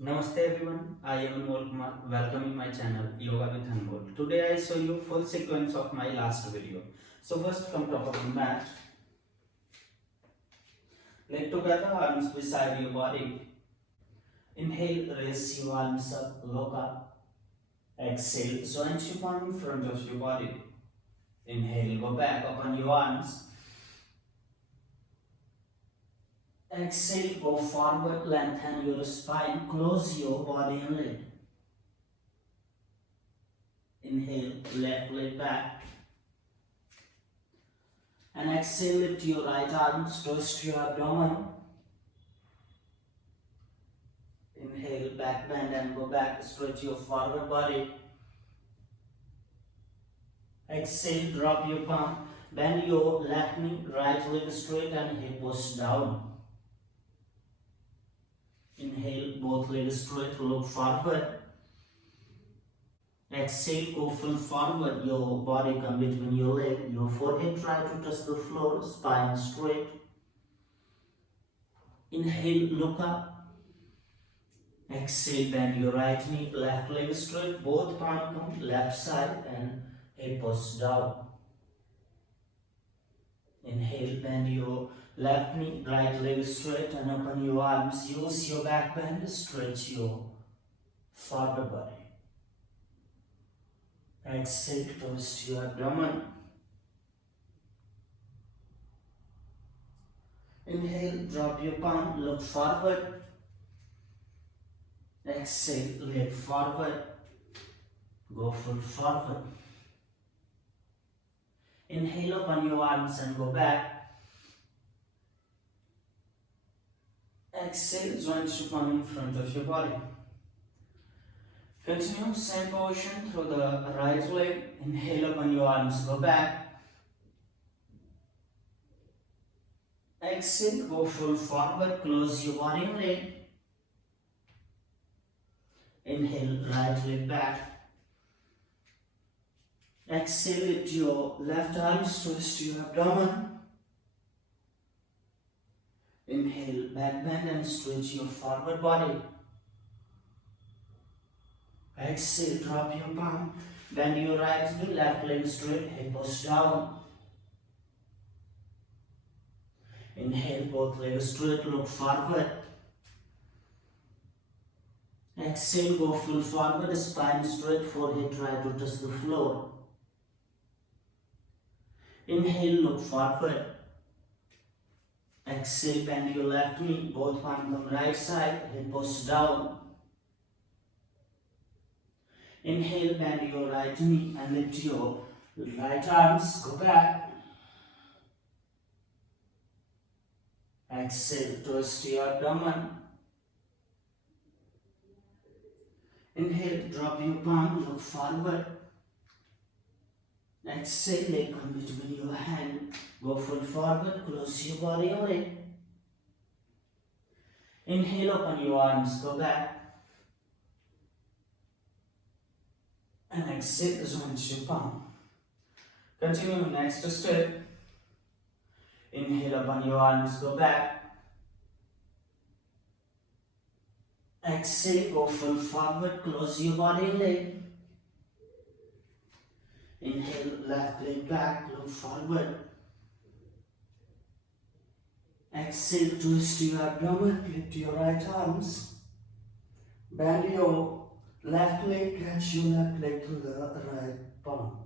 Namaste everyone, I am Anmol Kumar. Welcome in my channel Yoga with Anmol. Today I show you full sequence of my last video. So first come top of the mat. Leg together, arms beside your body. Inhale, raise your arms up, look up. Exhale, joint your palm in front of your body. Inhale, go back, open your arms. Exhale, go forward, lengthen your spine, close your body and leg. Inhale, left leg back. And exhale, lift your right arm, twist your abdomen. Inhale, back bend and go back, stretch your forward body. Exhale, drop your palm, bend your left knee, right leg straight and hip push down. Inhale, both legs straight, look forward. Exhale, go full forward, your body come between your leg, your forehead try to touch the floor, spine straight. Inhale, look up. Exhale, bend your right knee, left leg straight, both palms come left side and hip push down. Inhale, bend your left knee, right leg straight and open your arms. Use your back bend, stretch your forward body. Exhale, twist your abdomen. Inhale, drop your palm, look forward. Exhale, leg forward, go full forward. Inhale, open your arms and go back. Exhale, joint your palm in front of your body. Continue same position through the right leg. Inhale, open your arms, go back. Exhale, go full forward, close your body and leg. Inhale, right leg back. Exhale, lift your left arms, twist your abdomen. Inhale, back bend and stretch your forward body. Exhale, drop your palm, bend your right knee, left leg straight, hip push down. Inhale, both legs straight, look forward. Exhale, go full forward, spine straight, forehead try to touch the floor. Inhale, look forward. Exhale, bend your left knee, both palms come right side, hip push down. Inhale, bend your right knee and lift your right arms, go back. Exhale, twist your abdomen. Inhale, drop your palm, look forward. Exhale, leg come between your hand, go full forward, close your body and leg. Inhale, open your arms, go back. And exhale, joint your palm. Continue next step. Inhale, open your arms, go back. Exhale, go full forward, close your body and leg. Inhale, left leg back, look forward. Exhale, twist your abdomen, lift your right arms. Bend your left leg, catch your left leg to the right palm.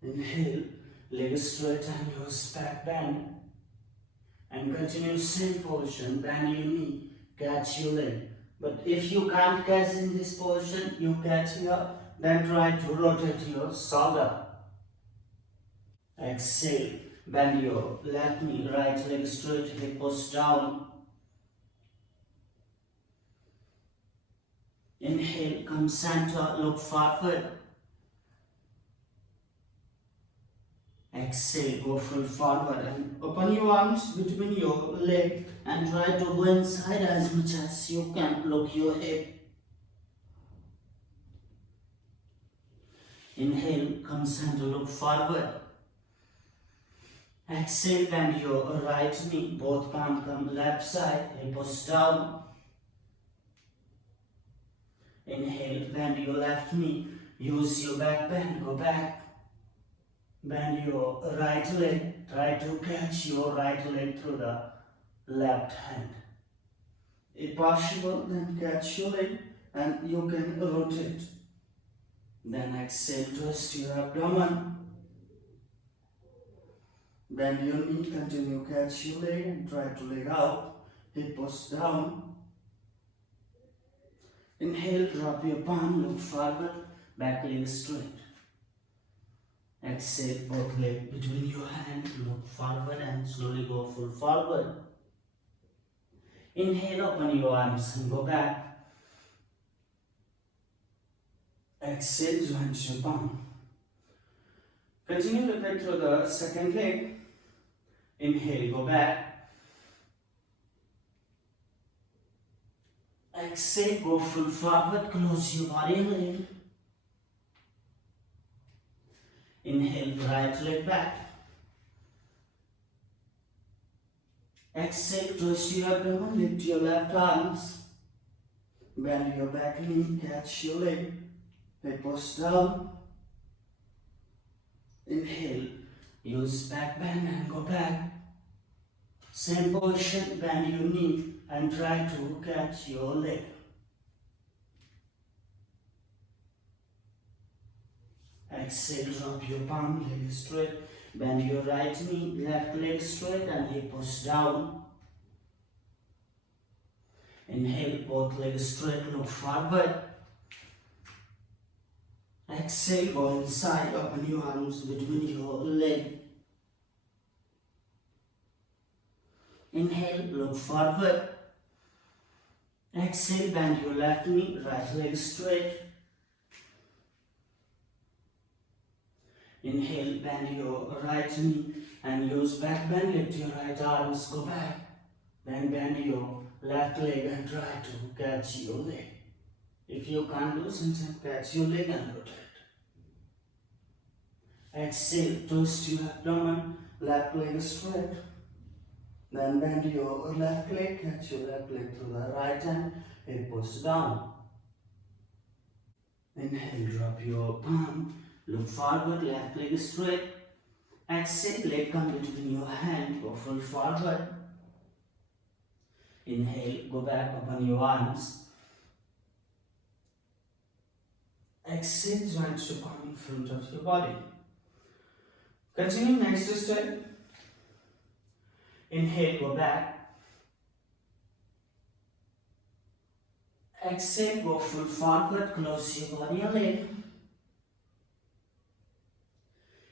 Inhale, leg straight and use back bend. And continue same position, bend your knee, catch your leg. But if you can't catch in this position, you catch here, then try to rotate your shoulder. Exhale, bend your left knee, right leg straight, hip push down. Inhale, come center, look forward. Exhale, go full forward and open your arms between your leg and try to go inside as much as you can. Look your hip. Inhale, come center, look forward. Exhale, bend your right knee, both palm come left side, hips down. Inhale, bend your left knee, use your back bend, go back. Bend your right leg, try to catch your right leg through the left hand. If possible, then catch your leg and you can rotate. Then exhale, twist your abdomen. Bend your knee, continue, catch your leg and try to leg out, hips down. Inhale, drop your palm, look forward, back leg straight. Exhale, both legs between your hands, look forward and slowly go full forward. Inhale, open your arms and go back. Exhale, joint your palm. Continue repeat through the second leg. Inhale, go back. Exhale, go full forward, close your body and leg. Inhale, right leg back. Exhale, twist your abdomen, lift your left arms. Bend your back knee, catch your leg. Hips down. Inhale, use back bend and go back. Same position, bend your knee and try to catch your leg. Exhale, drop your palm, leg straight. Bend your right knee, left leg straight and hips down. Inhale, both legs straight, look forward. Exhale, go inside, open your arms between your legs. Inhale, look forward. Exhale, bend your left knee, right leg straight. Inhale, bend your right knee and use back bend, lift your right arms, go back. Then bend your left leg and try to catch your leg. If you can't do something, catch your leg and rotate. Exhale, twist your abdomen, left leg straight. Then bend your left leg, catch your left leg through the right hand, hips down. Inhale, drop your palm, look forward, left leg straight. Exhale, leg come between your hand, go full forward. Inhale, go back, open your arms. Exhale, joints to come in front of your body. Continue next step. Inhale, go back. Exhale, go full forward, close your body and leg.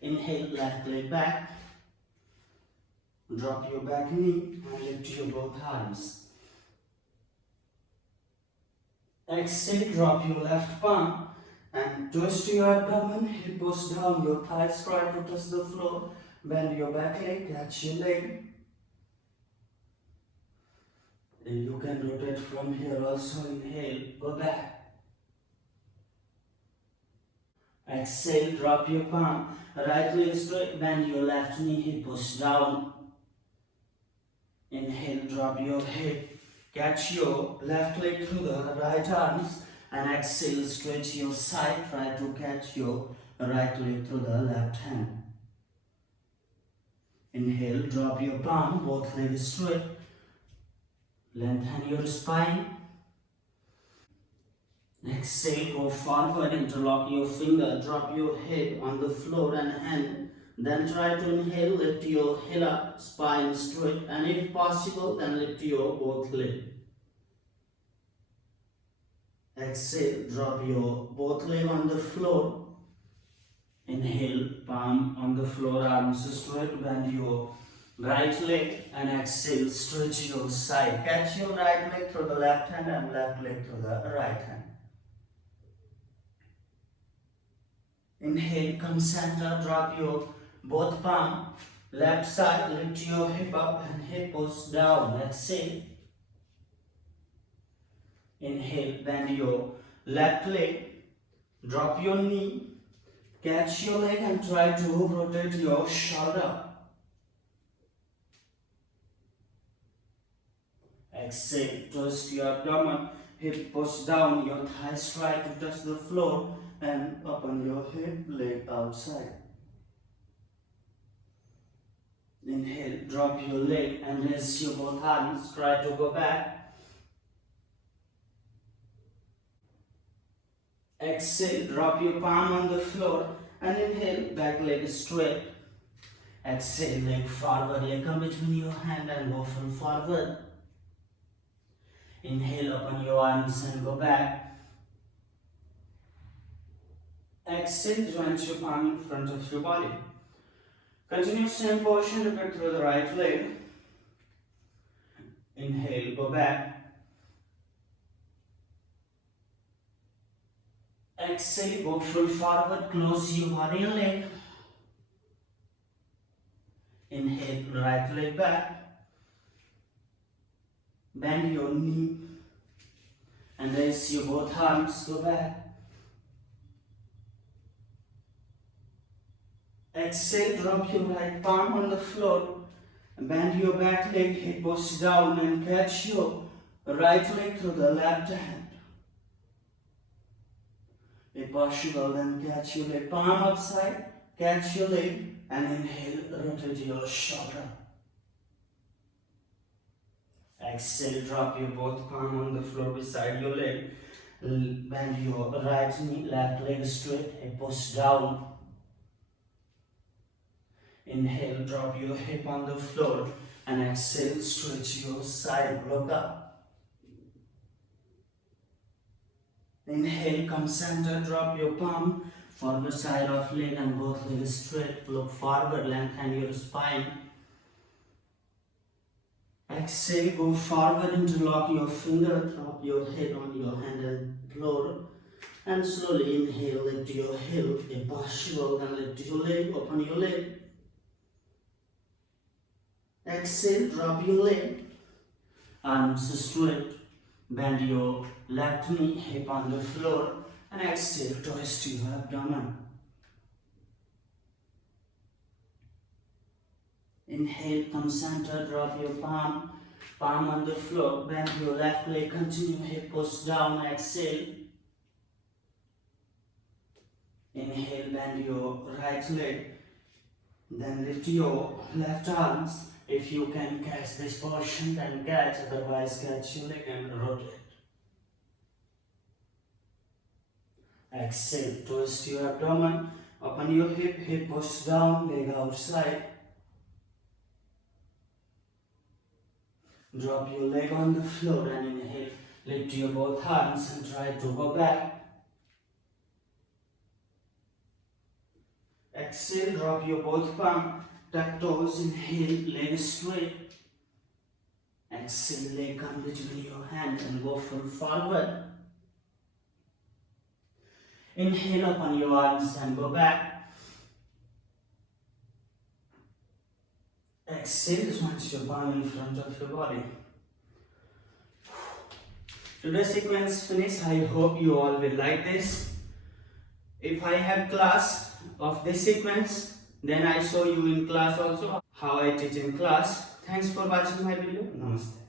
Inhale, left leg back. Drop your back knee and lift your both arms. Exhale, drop your left palm and twist your abdomen, hips down, your thighs try to touch the floor. Bend your back leg, catch your leg. And you can rotate from here also. Inhale, go back. Exhale, drop your palm, right leg straight, bend your left knee, hips down. Inhale, drop your head, catch your left leg through the right arms and exhale, stretch your side, try to catch your right leg through the left hand. Inhale, drop your palm, both legs straight, lengthen your spine. Exhale, go forward, interlock your finger, drop your head on the floor and hand. Then try to inhale, lift your head up, spine straight, and if possible, then lift your both legs. Exhale, drop your both legs on the floor. Inhale, palm on the floor, arms straight, bend your right leg and exhale, stretch your side. Catch your right leg through the left hand and left leg through the right hand. Inhale, come center, drop your both palm, left side, lift your hip up and hips down. Exhale. Inhale, bend your left leg, drop your knee, catch your leg and try to rotate your shoulder. Exhale, twist your abdomen, hip push down, your thighs try to touch the floor and open your hip, leg outside. Inhale, drop your leg and raise your both arms, try to go back. Exhale, drop your palm on the floor and inhale, back leg straight. Exhale, leg forward, leg come between your hand and go full forward. Inhale, open your arms and go back. Exhale, joint your palm in front of your body. Continue same portion, repeat through the right leg. Inhale, go back. Exhale, go full forward, close your body and leg. Inhale, right leg back. Bend your knee and raise your both arms, go back. Exhale, drop your right palm on the floor. Bend your back leg, hip push down and catch your right leg through the left hand. If possible, then catch your leg, palm upside, catch your leg and inhale, rotate your shoulder. Exhale, drop your both palm on the floor beside your leg. Bend your right knee, left leg straight, hip push down. Inhale, drop your hip on the floor and exhale, stretch your side, look up. Inhale, come center, drop your palm, forward side of leg and both legs straight, look forward, lengthen your spine. Exhale, go forward, interlock your finger, drop your head on your hand and floor. And slowly inhale, lift your heel, if possible, then lift your leg, open your leg. Exhale, drop your leg, arms straight, bend your left knee, hip on the floor, and exhale, twist your abdomen. Inhale, come center, drop your palm on the floor, bend your left leg, continue, hip push down, exhale. Inhale, bend your right leg, then lift your left arms. If you can catch this portion, then catch, otherwise catch your leg and rotate. Exhale, twist your abdomen, open your hip push down, leg outside. Drop your leg on the floor and inhale, lift your both arms and try to go back. Exhale, drop your both palm, tuck toes, inhale, leg straight. Exhale, leg come between your hand and go full forward. Inhale, open your arms and go back. Exhale, once your palm in front of your body. Today's sequence finished. I hope you all will like this. If I have class of this sequence, then I show you in class also how I teach in class. Thanks for watching my video. Namaste.